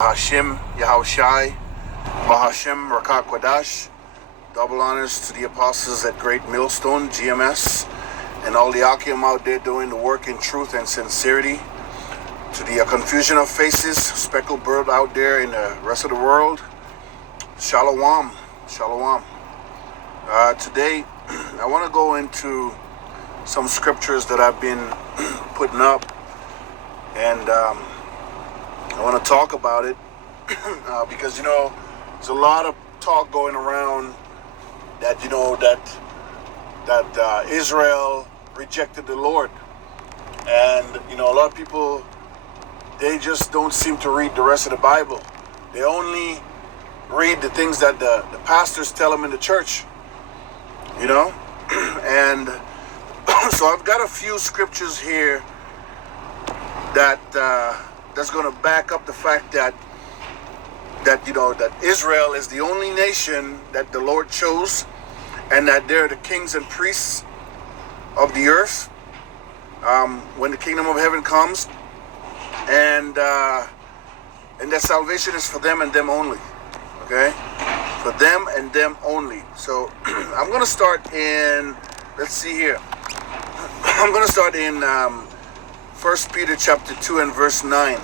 Hashem Yahushai, Bahashem Rakak Kwadash. Double honors to the apostles at Great Millstone, GMS, and all the Akim out there doing the work in truth and sincerity. To the confusion of faces, speckled bird out there in the rest of the world, Shalom, Shalom. Today, I want to go into some scriptures that I've been putting up, and I want to talk about it because, there's a lot of talk going around that, that Israel rejected the Lord. And, a lot of people, they just don't seem to read the rest of the Bible. They only read the things that the pastors tell them in the church, And so I've got a few scriptures here that that's going to back up the fact that Israel is the only nation that the Lord chose, and that they're the kings and priests of the earth when the kingdom of heaven comes, and that salvation is for them and them only. Okay, for them and them only. So I'm going to start in. Let's see here. I'm going to start in 1 Peter chapter 2 and verse 9.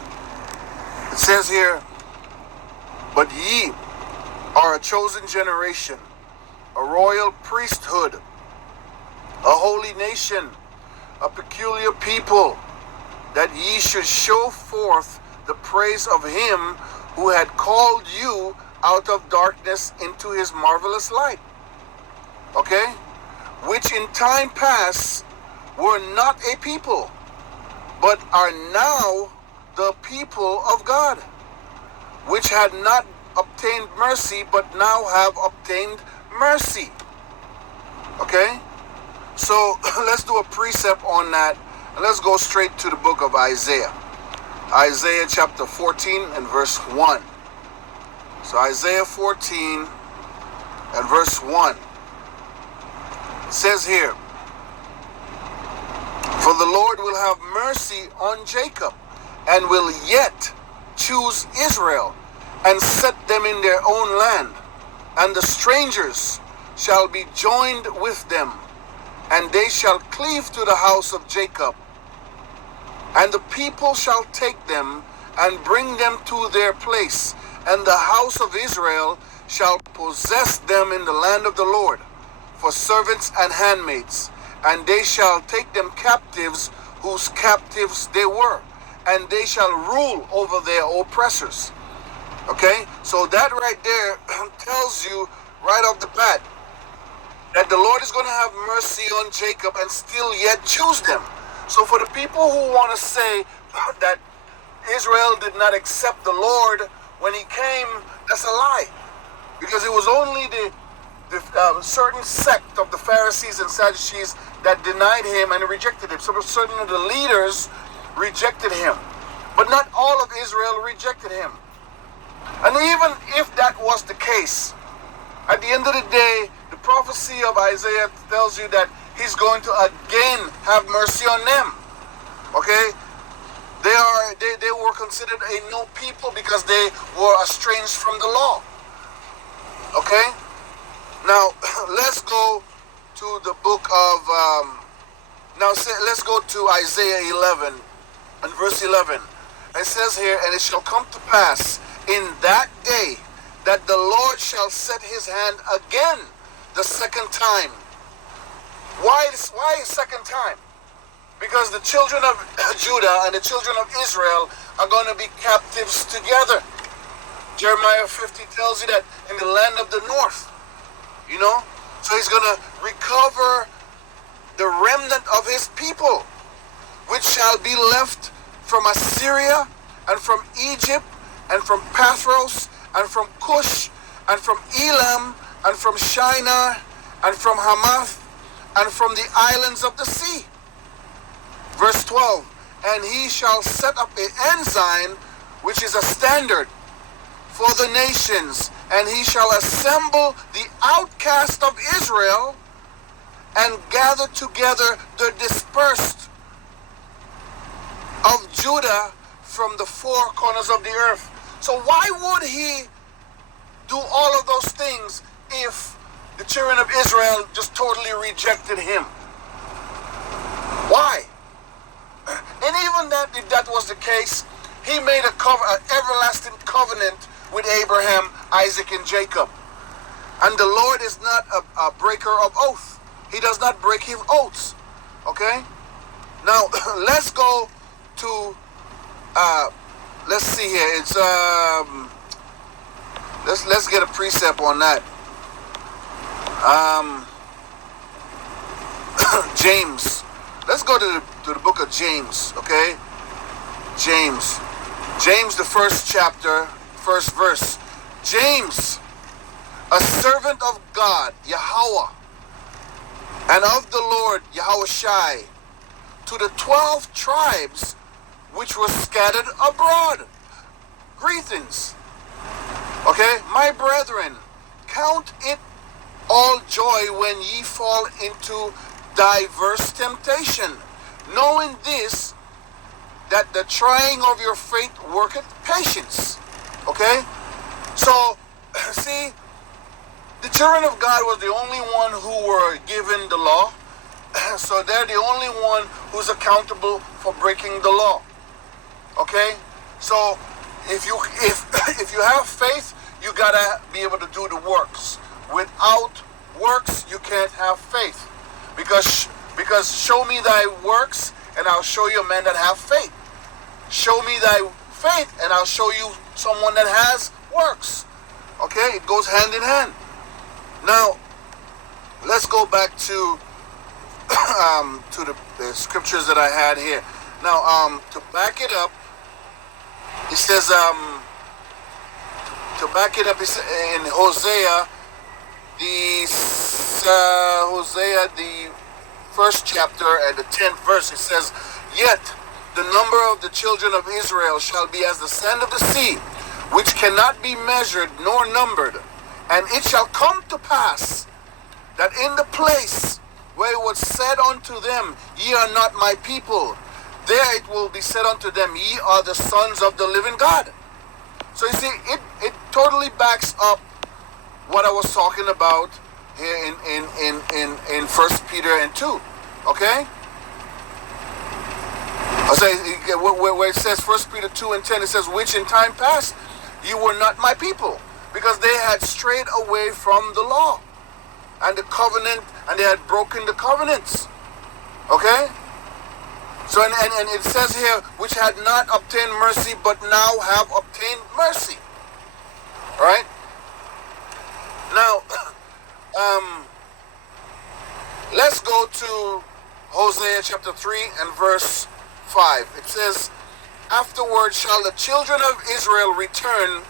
It says here, "But ye are a chosen generation, a royal priesthood, a holy nation, a peculiar people, that ye should show forth the praise of him who had called you out of darkness into his marvelous light." Okay? "Which in time past were not a people, but are now the people of God, which had not obtained mercy, but now have obtained mercy." Okay? So let's do a precept on that, and let's go straight to the book of Isaiah. Isaiah chapter 14 and verse 1. So Isaiah 14 and verse 1. It says here, "For the Lord will have mercy on Jacob, and will yet choose Israel, and set them in their own land. And the strangers shall be joined with them, and they shall cleave to the house of Jacob. And the people shall take them, and bring them to their place, and the house of Israel shall possess them in the land of the Lord, for servants and handmaids. And they shall take them captives, whose captives they were, and they shall rule over their oppressors." Okay, so that right there tells you right off the bat that the Lord is going to have mercy on Jacob and still yet choose them. So for the people who want to say that Israel did not accept the Lord when he came, that's a lie, because it was only the certain sect of the Pharisees and Sadducees that denied him and rejected him. So certain of the leaders rejected him, but not all of Israel rejected him. And even if that was the case, at the end of the day, the prophecy of Isaiah tells you that he's going to again have mercy on them. Okay? They were considered a no people because they were estranged from the law. Okay? Now, let's go to the book of, let's go to Isaiah 11 and verse 11. It says here, "And it shall come to pass in that day that the Lord shall set his hand again the second time." Why second time? Because the children of Judah and the children of Israel are going to be captives together. Jeremiah 50 tells you that in the land of the north, so he's going to recover the remnant of his people, which shall be left from Assyria and from Egypt and from Pathros and from Cush and from Elam and from Shinar and from Hamath and from the islands of the sea. Verse 12, "And he shall set up an ensign, which is a standard for the nations, and he shall assemble the outcast of Israel, and gather together the dispersed of Judah from the four corners of the earth." So why would he do all of those things if the children of Israel just totally rejected him? Why? And even that, if that was the case, he made an everlasting covenant with Abraham, Isaac, and Jacob. And the Lord is not a breaker of oath. He does not break his oaths. Okay? Now, let's go to, let's see here. It's, let's get a precept on that. James. Let's go to the book of James, okay? James, the first chapter, first verse. James, a servant of God, Yahweh, and of the Lord, Yahushai, to the 12 tribes which were scattered abroad. Greetings. Okay, my brethren, count it all joy when ye fall into diverse temptation, knowing this, that the trying of your faith worketh patience. Okay? So, see, the children of God was the only one who were given the law. So they're the only one who's accountable for breaking the law. Okay? So if you have faith, you gotta be able to do the works. Without works, you can't have faith. Because show me thy works, and I'll show you a man that have faith. Show me thy faith, and I'll show you someone that has works. Okay? It goes hand in hand. Now, let's go back to the scriptures that I had here. Now, to back it up, it says, to back it up, it's in Hosea, the first chapter and the 10th verse, it says, yet the number of the children of Israel shall be as the sand of the sea, which cannot be measured nor numbered. And it shall come to pass that in the place where it was said unto them, ye are not my people, there it will be said unto them, ye are the sons of the living God. So you see, it totally backs up what I was talking about here in 1 Peter and 2. Okay? I say where it says 1 Peter 2 and 10, it says, which in time past you were not my people, because they had strayed away from the law and the covenant, and they had broken the covenants. Okay? So and it says here, which had not obtained mercy, but now have obtained mercy. All right? Now, let's go to Hosea chapter 3 and verse 5. It says, afterward shall the children of Israel return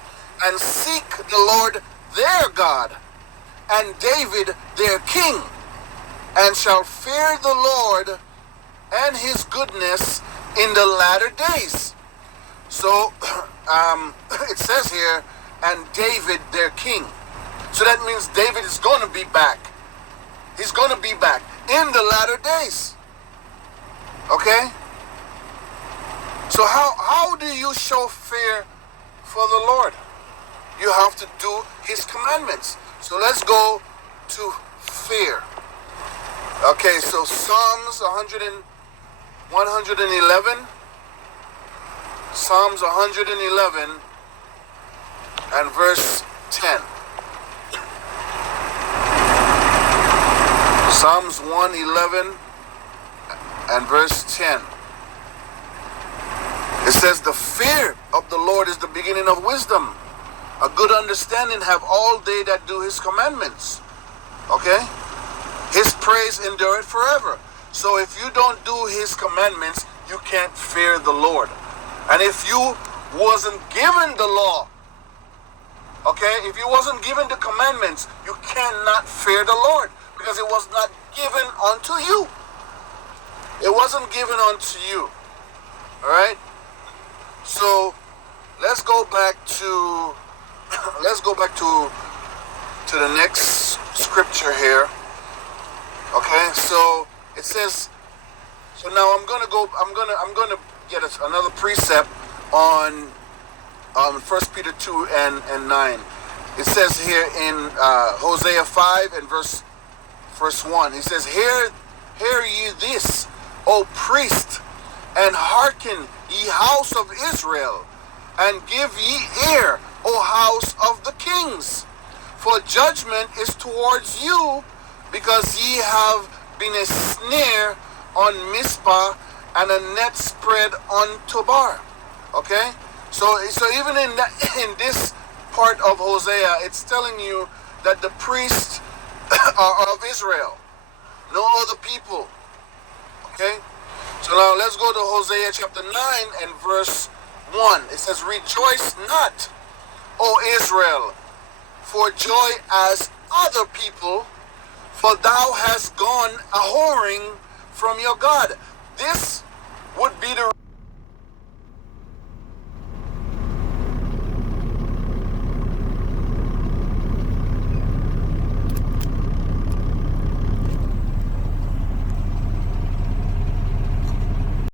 and seek the Lord their God, and David their king, and shall fear the Lord and his goodness in the latter days. So, it says here, and David their king. So that means David is going to be back. He's going to be back in the latter days. Okay? So how do you show fear for the Lord? You have to do his commandments. So let's go to fear. Okay, so Psalms 111. Psalms 111 and verse 10. Psalms 111 and verse 10. It says, the fear of the Lord is the beginning of wisdom. A good understanding have all they that do his commandments. Okay? His praise endureth forever. So if you don't do his commandments, you can't fear the Lord. And if you wasn't given the law, okay, if you wasn't given the commandments, you cannot fear the Lord, because it was not given unto you. It wasn't given unto you. All right? So let's go back to the next scripture here. Okay, so it says, so now I'm gonna get another precept on 1 Peter 2 and 9. It says here in Hosea 5 and verse 1. He says, Hear ye this, O priest, and hearken, ye house of Israel, and give ye ear, O house of the kings. For judgment is towards you, because ye have been a snare on Mizpah, and a net spread on Tobar. Okay? So even in this part of Hosea, it's telling you that the priests are of Israel, no other people. Okay? So now let's go to Hosea chapter 9 and verse 1. It says, Rejoice not, O Israel, for joy as other people, for thou hast gone a whoring from your God. This would be the